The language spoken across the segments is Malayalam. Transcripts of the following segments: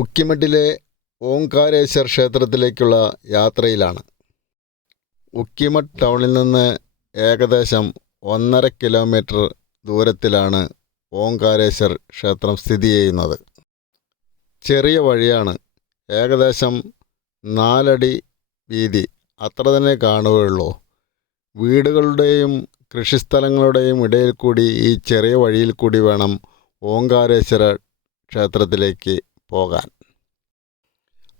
ഉക്കിമഠിലെ ഓംകാരേശ്വർ ക്ഷേത്രത്തിലേക്കുള്ള യാത്രയിലാണ്. ഉക്കിമഠ് ടൗണിൽ നിന്ന് ഏകദേശം 1.5 കിലോമീറ്റർ ദൂരത്തിലാണ് ഓംകാരേശ്വർ ക്ഷേത്രം സ്ഥിതി ചെയ്യുന്നത്. ചെറിയ വഴിയാണ്, ഏകദേശം 4 അടി വീതി അത്ര തന്നെ കാണുകയുള്ളൂ. വീടുകളുടെയും കൃഷിസ്ഥലങ്ങളുടെയും ഇടയിൽ കൂടി ഈ ചെറിയ വഴിയിൽ കൂടി വേണം ഓംകാരേശ്വര ക്ഷേത്രത്തിലേക്ക് പോകാൻ.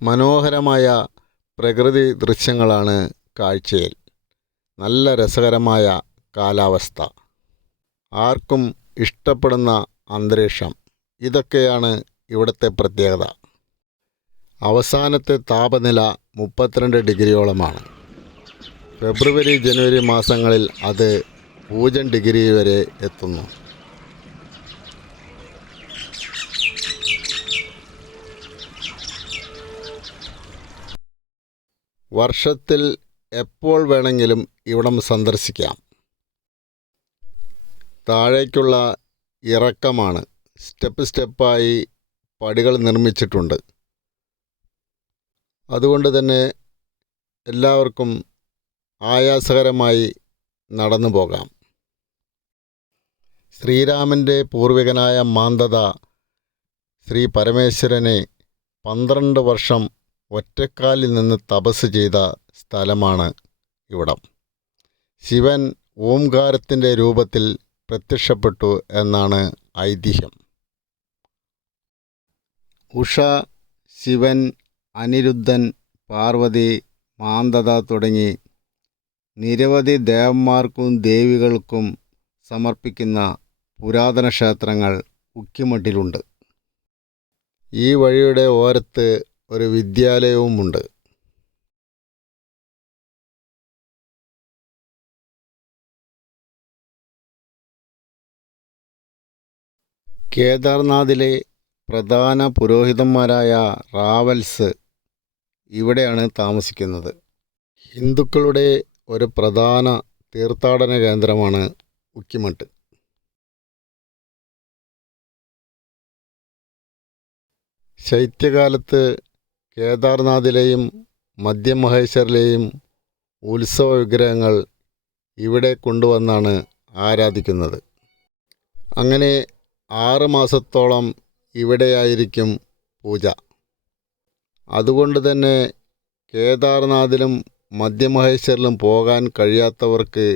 മനോഹരമായ പ്രകൃതി ദൃശ്യങ്ങളാണ് കാഴ്ചയിൽ. നല്ല രസകരമായ കാലാവസ്ഥ, ആർക്കും ഇഷ്ടപ്പെടുന്ന അന്തരീക്ഷം, ഇതൊക്കെയാണ് ഇവിടുത്തെ പ്രത്യേകത. അവസാനത്തെ താപനില 32 ഡിഗ്രിയോളമാണ്. ഫെബ്രുവരി ജനുവരി മാസങ്ങളിൽ അത് 0 ഡിഗ്രി വരെ എത്തുന്നു. വർഷത്തിൽ എപ്പോൾ വേണമെങ്കിലും ഇവിടം സന്ദർശിക്കാം. താഴേക്കുള്ള ഇറക്കമാണ്. സ്റ്റെപ്പായി പടികൾ നിർമ്മിച്ചിട്ടുണ്ട്. അതുകൊണ്ട് തന്നെ എല്ലാവർക്കും ആയാസകരമായി നടന്നു പോകാം. ശ്രീരാമൻ്റെ പൂർവികനായ മാന്തത ശ്രീ പരമേശ്വരനെ 12 വർഷം ഒറ്റക്കാലിൽ നിന്ന് തപസ് ചെയ്ത സ്ഥലമാണ് ഇവിടം. ശിവൻ ഓംകാരത്തിൻ്റെ രൂപത്തിൽ പ്രത്യക്ഷപ്പെട്ടു എന്നാണ് ഐതിഹ്യം. ഉഷ, ശിവൻ, അനിരുദ്ധൻ, പാർവതി, മാന്തത തുടങ്ങി നിരവധി ദേവന്മാർക്കും ദേവികൾക്കും സമർപ്പിക്കുന്ന പുരാതന ക്ഷേത്രങ്ങൾ ഉക്കിമഠിലുണ്ട്. ഈ വഴിയുടെ ഓരത്ത് ഒരു വിദ്യാലയവുമുണ്ട്. കേദാർനാഥിലെ പ്രധാന പുരോഹിതന്മാരായ റാവൽസ് ഇവിടെയാണ് താമസിക്കുന്നത്. ഹിന്ദുക്കളുടെ ഒരു പ്രധാന തീർത്ഥാടന കേന്ദ്രമാണ് ഉക്കിമഠ്. ശൈത്യകാലത്ത് കേദാർനാഥിലെയും മധ്യമഹേശ്വറിലെയും ഉത്സവ വിഗ്രഹങ്ങൾ ഇവിടെ കൊണ്ടുവന്നാണ് ആരാധിക്കുന്നത്. അങ്ങനെ 6 മാസത്തോളം ഇവിടെയായിരിക്കും പൂജ. അതുകൊണ്ട് തന്നെ കേദാർനാഥിലും മധ്യമഹേശ്വറിലും പോകാൻ കഴിയാത്തവർക്ക്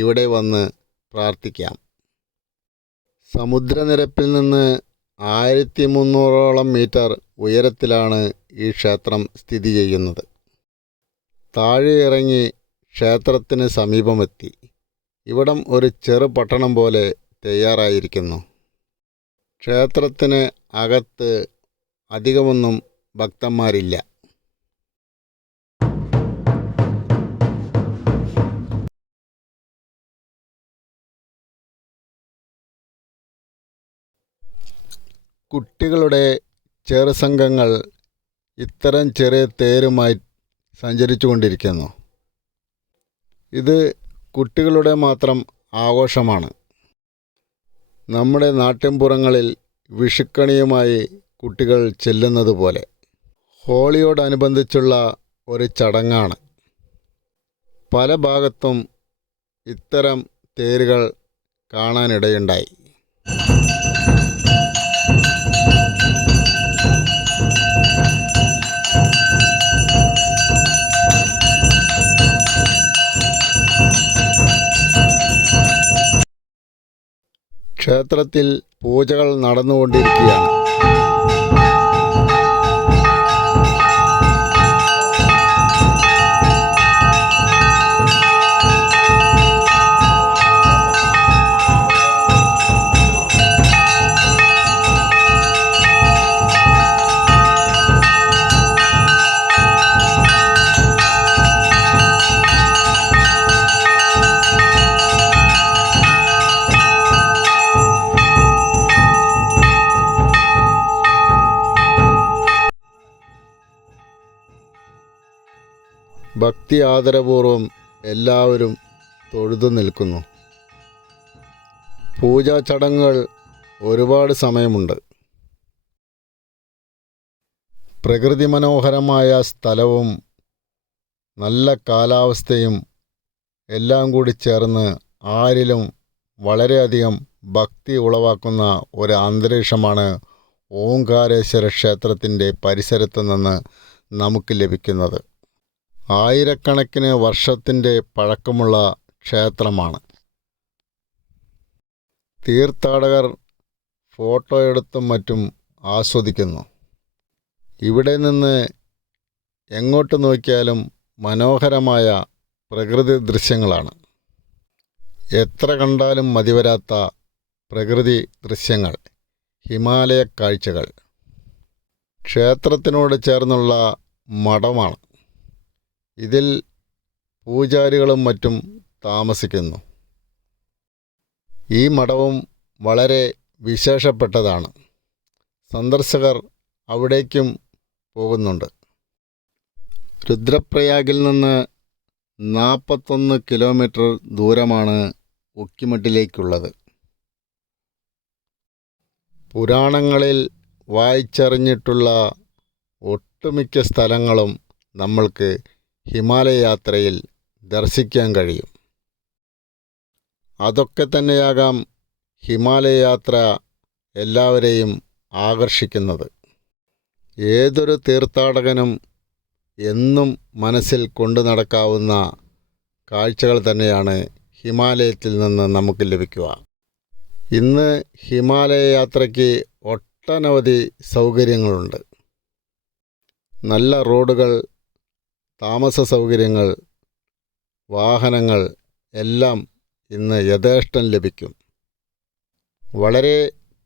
ഇവിടെ വന്ന് പ്രാർത്ഥിക്കാം. സമുദ്രനിരപ്പിൽ നിന്ന് 1300ഓളം മീറ്റർ ഉയരത്തിലാണ് ഈ ക്ഷേത്രം സ്ഥിതി ചെയ്യുന്നത്. താഴെ ഇറങ്ങി ക്ഷേത്രത്തിന് സമീപമെത്തി. ഇവിടം ഒരു ചെറു പട്ടണം പോലെ തയ്യാറായിരിക്കുന്നു. ക്ഷേത്രത്തിന് അകത്ത് അധികമൊന്നും ഭക്തന്മാരില്ല. കുട്ടികളുടെ ചെറുസംഘങ്ങൾ ഇത്തരം ചെറിയ തേരുമായി സഞ്ചരിച്ചു കൊണ്ടിരിക്കുന്നു. ഇത് കുട്ടികളുടെ മാത്രം ആഘോഷമാണ്. നമ്മുടെ നാട്ടിൻപുറങ്ങളിൽ വിഷുക്കണിയുമായി കുട്ടികൾ ചെല്ലുന്നത് പോലെ ഹോളിയോടനുബന്ധിച്ചുള്ള ഒരു ചടങ്ങാണ്. പല ഭാഗത്തും ഇത്തരം തേരുകൾ കാണാനിടയുണ്ടായി. ക്ഷേത്രത്തിൽ പൂജകൾ നടന്നുകൊണ്ടിരിക്കുകയാണ്. ഭക്തി ആദരപൂർവം എല്ലാവരും തൊഴുതു നിൽക്കുന്നു. പൂജാ ചടങ്ങുകൾ ഒരുപാട് സമയമുണ്ട്. പ്രകൃതി മനോഹരമായ സ്ഥലവും നല്ല കാലാവസ്ഥയും എല്ലാം കൂടി ചേർന്ന് ആരിലും വളരെയധികം ഭക്തി ഉളവാക്കുന്ന ഒരു അന്തരീക്ഷമാണ് ഓംകാരേശ്വര ക്ഷേത്രത്തിൻ്റെ പരിസരത്ത് നിന്ന് നമുക്ക് ലഭിക്കുന്നത്. ആയിരക്കണക്കിന് വർഷത്തിൻ്റെ പഴക്കമുള്ള ക്ഷേത്രമാണ്. തീർത്ഥാടകർ ഫോട്ടോ എടുത്തും മറ്റും ആസ്വദിക്കുന്നു. ഇവിടെ നിന്ന് എങ്ങോട്ട് നോക്കിയാലും മനോഹരമായ പ്രകൃതി ദൃശ്യങ്ങളാണ്. എത്ര കണ്ടാലും മതിവരാത്ത പ്രകൃതി ദൃശ്യങ്ങൾ, ഹിമാലയ കാഴ്ചകൾ. ക്ഷേത്രത്തിനോട് ചേർന്നുള്ള മഠമാണ്. ഇതിൽ പൂജാരികളും മറ്റും താമസിക്കുന്നു. ഈ മഠവും വളരെ വിശേഷപ്പെട്ടതാണ്. സന്ദർശകർ അവിടേക്കും പോകുന്നുണ്ട്. രുദ്രപ്രയാഗിൽ നിന്ന് 41 കിലോമീറ്റർ ദൂരമാണ് ഉക്കിമഠിലേക്കുള്ളത്. പുരാണങ്ങളിൽ വായിച്ചറിഞ്ഞിട്ടുള്ള ഒട്ടുമിക്ക സ്ഥലങ്ങളും നമ്മൾക്ക് ഹിമാലയ യാത്രയിൽ ദർശിക്കാൻ കഴിയും. അതൊക്കെ തന്നെയാകാം ഹിമാലയ യാത്ര എല്ലാവരെയും ആകർഷിക്കുന്നത്. ഏതൊരു തീർത്ഥാടകനും എന്നും മനസ്സിൽ കൊണ്ടു നടക്കാവുന്ന കാഴ്ചകൾ തന്നെയാണ് ഹിമാലയത്തിൽ നിന്ന് നമുക്ക് ലഭിക്കുക. ഇന്ന് ഹിമാലയ യാത്രയ്ക്ക് ഒട്ടനവധി സൗകര്യങ്ങളുണ്ട്. നല്ല റോഡുകൾ, താമസ സൗകര്യങ്ങൾ, വാഹനങ്ങൾ എല്ലാം ഇന്ന് യഥേഷ്ടം ലഭിക്കും. വളരെ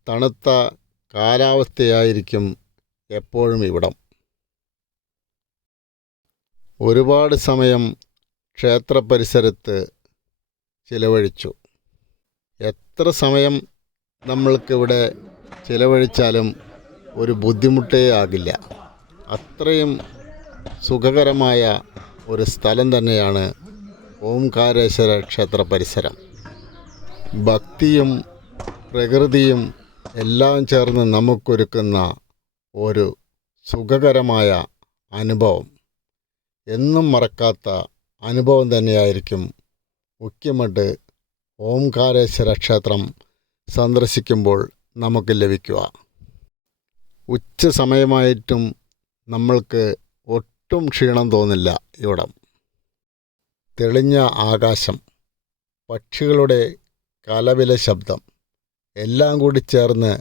തണുത്ത കാലാവസ്ഥയായിരിക്കും എപ്പോഴും ഇവിടം. ഒരുപാട് സമയം ക്ഷേത്ര പരിസരത്ത് ചിലവഴിച്ചു. എത്ര സമയം നമ്മൾക്കിവിടെ ചിലവഴിച്ചാലും ഒരു ബുദ്ധിമുട്ടേ ആകില്ല. അത്രയും സുഖകരമായ ഒരു സ്ഥലം തന്നെയാണ് ഓംകാരേശ്വര ക്ഷേത്ര പരിസരം. ഭക്തിയും പ്രകൃതിയും എല്ലാം ചേർന്ന് നമുക്കൊരുക്കുന്ന ഒരു സുഖകരമായ അനുഭവം, എന്നും മറക്കാത്ത അനുഭവം തന്നെയായിരിക്കും ഉക്കിമഠ് ഓംകാരേശ്വര ക്ഷേത്രം സന്ദർശിക്കുമ്പോൾ നമുക്ക് ലഭിക്കുക. ഉച്ച സമയമായിട്ടും നമ്മൾക്ക് ഒട്ടും ക്ഷീണം തോന്നില്ല. ഇവിടം തെളിഞ്ഞ ആകാശം, പക്ഷികളുടെ കലപില ശബ്ദം എല്ലാം കൂടി ചേർന്ന്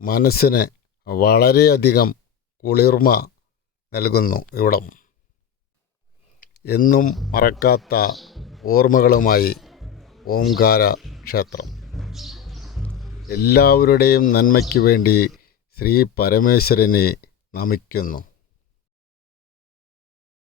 മനസ്സിന് വളരെയധികം കുളിർമ നൽകുന്നു. ഇവിടം എന്നും മറക്കാത്ത ഓർമ്മകളുമായി ഓംകാര ക്ഷേത്രം. എല്ലാവരുടെയും നന്മയ്ക്ക് വേണ്ടി ശ്രീ പരമേശ്വരനെ നമിക്കുന്നു.